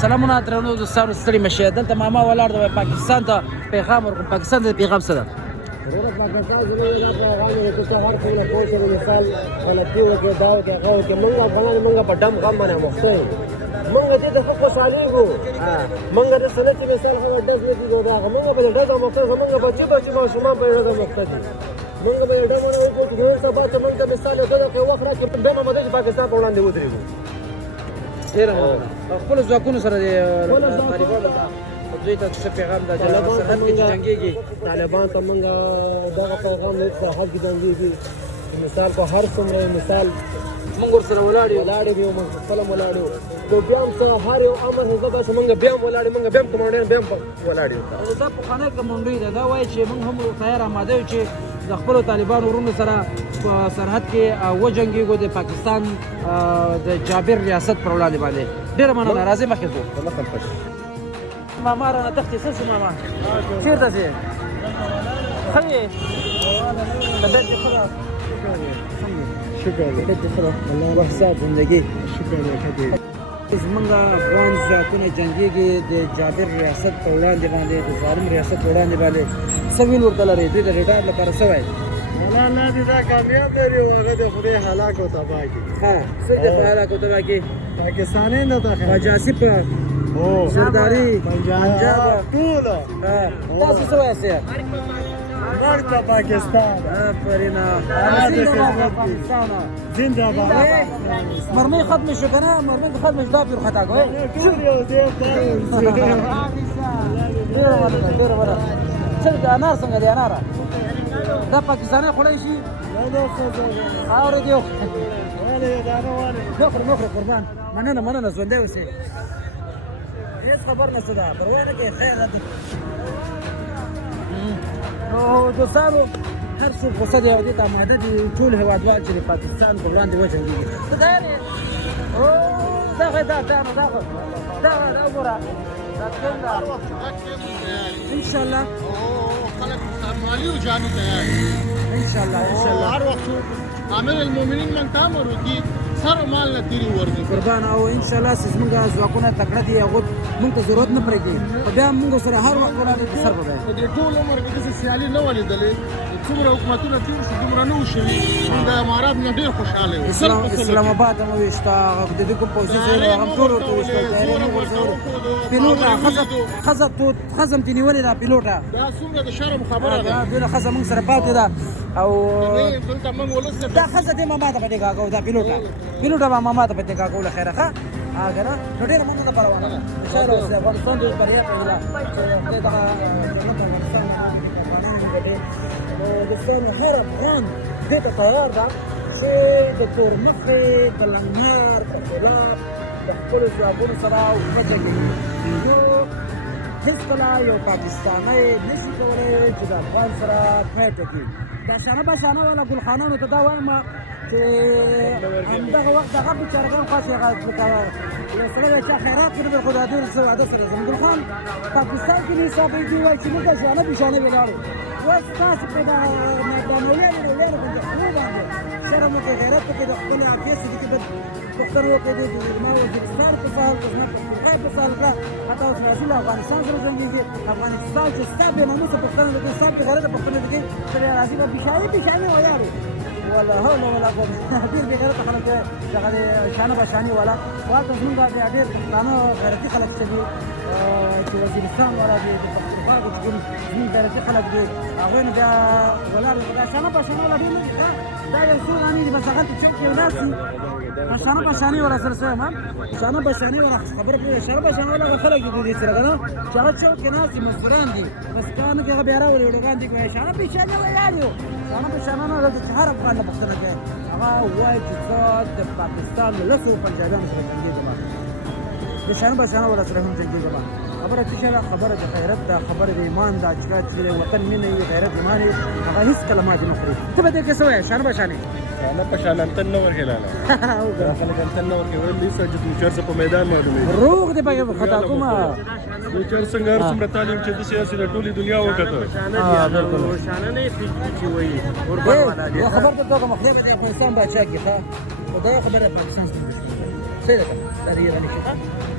سلامونه درنو دوستانو ستړي مشه دلته ماما ولاړ د پاکستان ته پیغام ورکوم. پاکستان ته پیغام څه ده؟ ضرورت پاکستان زموږ پیغام دی چې هر څومره کوشش مثال غلطي وکړي دا وکړي هغه وکړي موږ افغانان موږ په ډم غم باندې مخته یو موږ دې د ښه خوشحالېږو موږ د سنت چې مثال هغه ډز نه کېږو دا موږ په ډز مخته زموږ بچي ماشومان په ډز مخته دي موږ به ډم نه وکړو چې نن سبا ته موږ مثال یو دغه وخت راکړي بیا مو د پاکستان په وړاندې ودرېږو. ډېره مننه. خپلو ځواکونو سره د طالبانو ته دوی ته څه پیغام ده چې سرحد کې چې جنګېږي طالبان ته موږ دغه پیغام دی چې سرحد کې جنګېږي مثال په هر څومره مثال موږ ورسره ولاړ یو موږ خپله هم ولاړ یو نو بیا هم څه هر یو امر حزب چې موږ بیا هم ولاړ یو موږ بیا هم کمانډر بیا هم ولاړ یو. دا پخوانی کمانډوي ده دا وایي چې موږ هم تیار آماده یو چې د خپلو طالبانو ورونو سره په سرحد کې وجنګېږو د پاکستان د جابر ریاست پر وړاندې باندې. ډېره مننه. راځئ مخکې ځو. ماما رانه تختې څه شو ماما چېرته ځې ښه یې طبیعت دې ښه ده شکر طبیعت دې ښه ده وخت صاحب زندګي شکر زمونږ افغان ځواکونه جنګېږي د جابر ریاست په وړاندې باندې د ظالم ریاست په وړاندې باندې څه ویل ورته لرئ دوی د ریډار لپاره څه وایي؟ الله دې دا کامیاب لري او هغه د خدای هلاک او تباه کړي. څه د هلاک او تباه کړي؟ پاکستاني نه ده پاجاسي په سرداري پنجاب ټول تاسو څه وایاست؟ مرګ ته پاکستان آفرین پاکستان زنده باد. مرمۍ ختم شو که نه مرمۍ ختم شو دا پیر خطا کوئ ټول یو ځای ډېره مننه ډېره مننه. څنګه انار څنګه دی اناره دا پاکستاني خوړی شي خاورې دې نوخرې قربان مننه مننه ژوندی اوسئ هېڅ خبر نشته ده پروا نه کوي خیر ده. نو دوستانو هر څوک غوسه دی او دې ته آماده دي ټول هېوادوال چې د پاکستان په وړاندې وجنګېږي. ته تیار یې دغه دا وګوره دا ټیم ده انشاءالله خلق مالي وجانو تیار انشاءالله هر وخت عامل المؤمنین من تامر وکي سر مال نه تیری ورځي قربان او انشاءالله چې زموږ ځواکونه تکړه دي هغه موږ ته ضرورت نه پرېږدي خو بیا موږ سره هر وخت وړاندې سر به په دې ټول عمر کې داسې سیالي نه ولیدلې څومره حکومتونه تېر شو دومره نه وشوي موږ د امارات نه ډېر خوشحاله یو اسلام آباد هم وویشته هغه د دې کوم پوځي ځای هغه هم ټول ورته وویشتل طیارې هم غورځولې پیلوټه ښځه هم ترې نیولې ده پیلوټه دا څومره د شرم خبره ده بېله ښځه موږ سره پاتې ده او دلته موږ ولس نه دا ښځه دې ماما ته په دې کاکو دا پیلوټه به ماما ته په دې کاکو له خیره ښه که نه نو ډېره مننه پروانه ده انشاءالله اوس د افغانستان د بریا په هیله چې خدای دغه جنت افغانستان افغانان وګټي نو دوستانو هر افغان دې ته تیار ده چې د تورمخې د لنګمار په خلاف د خپلو ځوابونو سره وجنګېږي نو هېڅکله یو پاکستانی نشي کولی چې د افغان سره فایټه کړي دا شانه بشانه والا ګلخانانو ته دا وایم چې همدغه وخت دغه بېچارهګان خوا چې هغه یو سړی دی چا خیرات کړی دی خو دا ډېر څه واده سره زموږ ګلخان پاکستان کې نه حساب دی وایي چې موږ دا شانه بېشانه ولاړو اوس تاسو په دا مولویانو ډېرو باندې خولو باندې شرم وکړئ غیرت وکړئ د خپلې اړتیا سړي کې باید پوښتنه وکړئ د زما وزیرستان په سهال کړه زما پښتونخوا په سهال کړه حتی اوس راځي له افغانستان سره جنګېږي افغانستان چې ستا بې ناموسه پوښتنه وکړي ستا بې غیرته پوښتنه وکړي ته بیا راځي به بېشانې ولاړ ولا حول ولا قوة ډېر بې غیرته خلک دی دغه د شانه بشاني والا خو هلته زمونږ بیا ډېر پښتانه غیرتي خلک شته دي چې وزیرستان والا دي د پښتونخوا چې کوم زمونږ غیرتي خلک دي هغوی نه بیا ولاړ دي دا شانه بشاني والا ډېر نه دي دا یو څو دانې دي بس هغلته چوک کې ولاړ شي شانه بشاني والا سره څه یم شانه بشاني والا خبره پرېږده شانه بشاني والا هغه خلک دي دې سره که نه چې هغه چوک کې ناست دي مزدوران دي بس کانو کې هغه بیا راولي ویډیوګان دي شانه بشاني ولاړ یو شانه بشانه نه دلته چې هر افغان نه پوښتنه کوي هغه وایي چې زه د پاکستان له لسو پنجابیانو سره جنګېږم د شانه بشانه والا سره هم جنګېږم خبره څه شی ده خبره د غیرت ده خبره د ایمان ده چې کله چې د وطن مینه وي غیرت ایمان وي هغه هېڅکله ماتې نه خوري ته به دې کې څه وایې شانه بشانې شانه په شان انتن نه ورکړي لاله خلک انتن نه ورکړي ویل دي چې دوچر څه په میدان معلومېږي روغ دې پکې خطا کومه دوچر څنګه هر څومره تعلیم چې د سیاسي د ټولې دنیا وکړه شانه نه چې وایي یو خبر ته توګه مخکې به د افغانستان باچا کې ښه خو دا خبره پاکستان څخه صحیح ده دا دې یې